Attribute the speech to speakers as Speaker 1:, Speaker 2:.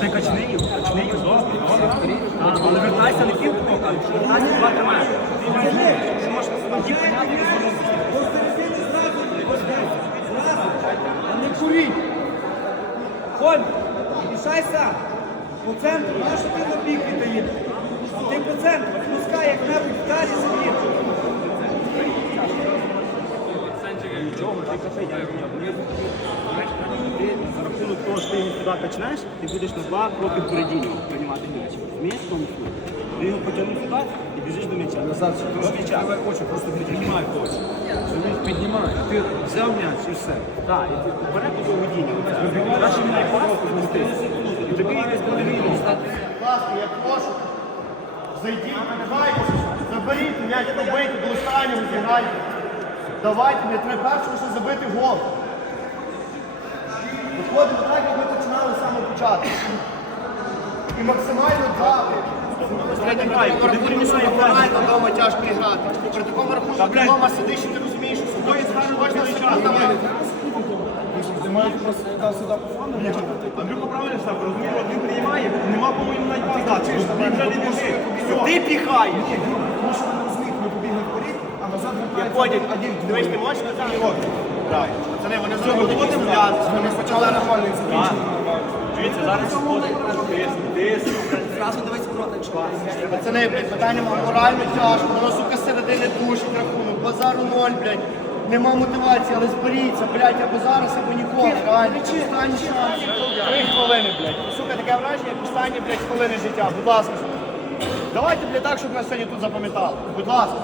Speaker 1: ти качни їх, качни їх, добре, добре. Але вертайся не кілька покажеш, вертайся два тримаєш. Ти ти можеш тоді прийняти і
Speaker 2: А не куріть. Коль, мішайся. По центру, нащо ти на бік віддаєш? Ти по центру, пускай як-небудь в тазі собі.
Speaker 1: Нічого, ти кафе, я не Знаєш, ти за рахунок того, що ти його сюди качнеш, ти будеш на два кроки впереді нього приймати м'яч. Розумієш, в тому суть? Ти його потягнув сюди і біжиш до м'яча.
Speaker 3: Назад,
Speaker 1: До м'яча.
Speaker 3: я хочу, просто піднімай. Що він піднімає, а ти взяв м'яч і все.
Speaker 1: Так, і ти вперед до водіння. Краще не пороку змогти. І тобі якось буде.
Speaker 4: Будь ласка, я прошу. Зайдіть, грайте, заберіть м'яч, побийте, до останнього зіграйте. Давайте, не треба першого, що забити гол. Виходимо так, як ми з початку. І максимально дати. Нормально вдома тяжко грати. При такому рахунку вдома сидиш і ти розумієш, що собою
Speaker 3: сюди по фону.
Speaker 1: Андрюха правильно сказав, розуміє, він приймає, нема, по-моєму, навіть передачі. Він вже не біжить.
Speaker 4: Ти піхаєш.
Speaker 3: Тому що вони розуміють, ми побігли вперед, а назад
Speaker 4: понял, дивись, ти можеш на це. Пацани, вони зараз будуть відстрілятися, вони спочатку
Speaker 3: Нормально, закінчили.
Speaker 1: Дивіться, зараз виходить. Тиск,
Speaker 4: Пацани, блядь, питання морально тяжко, воно, сука, середини душить рахунок, базару ноль, блядь. Нема мотивації, але зберіться, блядь, або зараз, або ніколи, реально. Це останні шанси. Три хвилини, блядь. Сука, таке враження, як останні, блядь, хвилини життя. Будь ласка. Давайте, блядь, так, щоб нас сьогодні тут запам'ятали. Будь ласка.